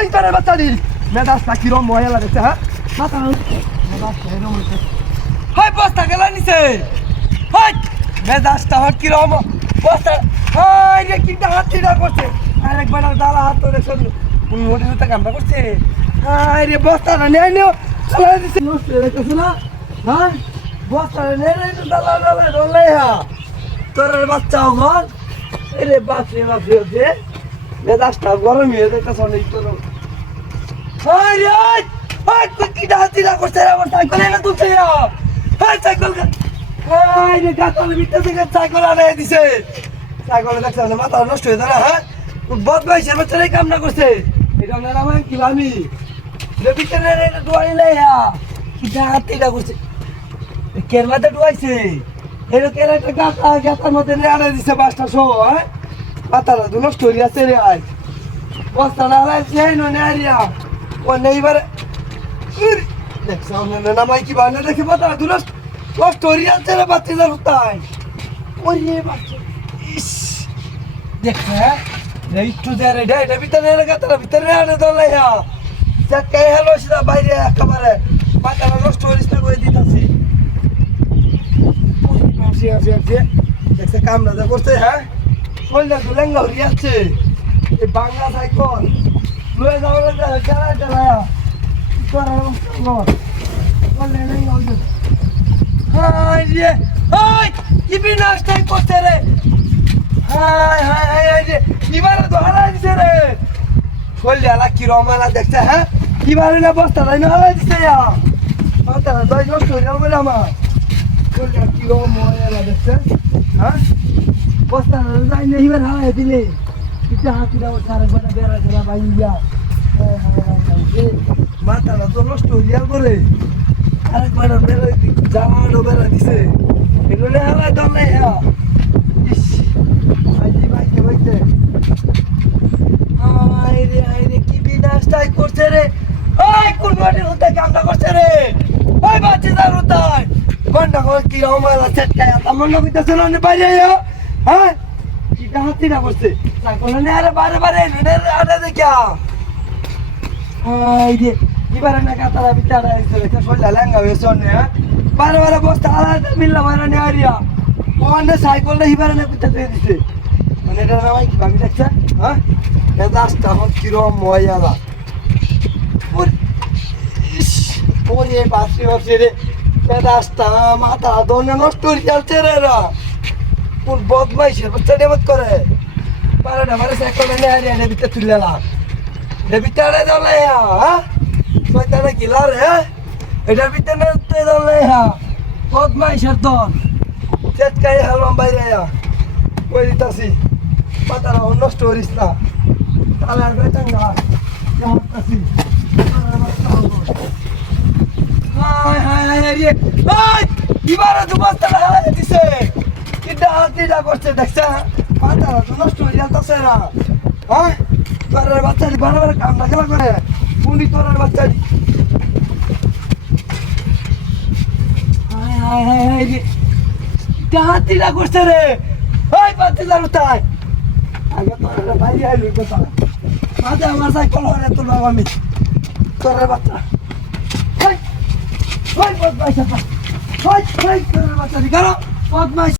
high করে বাচ্চাদি মেজাজটা কিরম ময়লা লাগছে হ্যাঁ মাথা হাই বস্তা গেলা নিছে হাই মেজাজটা হট কিরম বস্তা হাই রে কিটা হাত চিড়া করছে আরেকবার দালা হাত ধরে সব মোটে কামটা করছে হাই রে বস্তাটা নেই নিও চালা দিছে নষ্ট হয়ে গেছে না হ্যাঁ বস্তাটা নেই দালা দালা ডলে হ্যাঁ তোর বাচ্চা ঘর এরে বাপরে বাপরে হচ্ছে মেজাজটা গরম হয়ে যেতেছে অনেক তোর হাই রে হাই কিটা হাত চিড়া করছে আমার সাইকেল এনে তুলছে হাই সাইকেল হাই রে গাতাল ভিতর থেকে সাইকেল আনে দিছে সাইকেলে দেখছ না মাথা নষ্ট হয়ে যায় না হ্যাঁ বদমাইশের বাচ্চারাই কাম না করছে এটা না আমার কি আমি রে ভিতরে রে ডুয়াই লাই হ্যাঁ কিটা হাত চিড়া করছে কের মাথা ডুয়াইছে এর কের একটা গাতার মধ্যে আনে দিছে বাসটা শো হ্যাঁ মাথাটা তো নষ্ট হয়ে আছে রে আজ বস্তা না লাগছে নে আরিয়া ও নেইবারে দেখছ না মাই কি বানা দেখে মাথা তো নষ্ট হয়ে আছে রে বাচ্চাদের তাই ওরে বাচ্চা ইস দেখ হ্যাঁ একটু দেরে এটা ভিতরে গাতার ভিতরে আনে দলে হ্যাঁ যাকে হলো সেটা বাইরে একেবারে মাথাটা নষ্ট হয়ে না করে দিতাছি দেখছে কামরা যা করছে হ্যাঁ শরীরটা দুলেঙ্গা হয়ে যাচ্ছে এই বাংলা সাইকেল লয়ে যাওয়া লাগে চালা চালায়া হাই রে হাই কি বিনাশটাই করছে রে হাই হাই হাই রে এবারে তো হারা দিছে রে শরীরটা কি রমানা দেখছে হ্যাঁ এবারে না বস্তাটা না হারা দিছে বস্তাটা তো নষ্ট হয়ে যাবে আমার শরীরটা কি রমানা দেখছে হ্যাঁ বস্তা যাই না এবার হারাই দিলে এটা হাতি দাও সারা বেড়া বেড়া খেলা বাইয়া মাথাটা তো নষ্ট হয়ে যাওয়ার পরে আরেকবার বেড়া জামানো বেড়া দিছে এগুলো হারাই দলে হ্যাঁ ইস আইজি বাইতে বাইতে হাই রে কি বিনাশটাই করছে রে ওই কুলবাড়ির হতে কামটা করছে রে ওই বাচ্চাদার হতাই গন্ডা করে কি রমালা চেটকায় আমার নবিতেছে না বাইরে হ্যাঁ কিটা হাতি না করছে সাইকেল নে আরে বারে বারে নে আরে দেখা হাই রে এবারে না কাতারা বিতারা এসে শোলা লেঙ্গা হয়েছে না বারে বারে বস্তা আলাদা মিললা মারা নে আরিয়া ওনে সাইকেলটা এবারে না কুত্তা দিয়ে দিছে মানে এটা না ভাই কি ভাবি দেখছ হ্যাঁ এ দাসটা হল কিরম ময়লা ওরে বাসি বাসি রে এ দাসটা মাথা দনে নষ্ট হয়ে যাচ্ছে রে রা কোন বদমাইশের বাচ্চা ডেমত করে পারে মারে সাইকেল নে আরিয়া নে ভিতরে তুললা রে ভিতরে দলে হ্যাঁ শয়তানে গিলা রে এটার ভিতরে তে দলে হ্যাঁ বদমাইশের দল চেটকাই হালম বাইরে কই দিতাছি পাতারা নষ্ট করিস না তাহলে আর বেচাঙ্গা যাচ্ছি হাই হাই হাই রে হাই এবারে তো বস্তাটা হারাই দিছে কিটা হাতিটা করছে দেখছ পাতারা তো নষ্ট হয়ে যাচ্ছে না হ্যাঁ তোর বাচ্চাটি বারবার কামটা খেলা করে উনি তোর বাচ্চাটি হাই হাই হাই হাই রে কিটা হাতিটা করছে রে ওই বাচ্চাদার তাই আগে তোর বাইরে আইলি কথা আজ আমার সাইকেল হরে তুললাম আমি তোর বাচ্চা ওই বদমাইশ ওই তোর বাচ্চাটি কেন বদমাইশ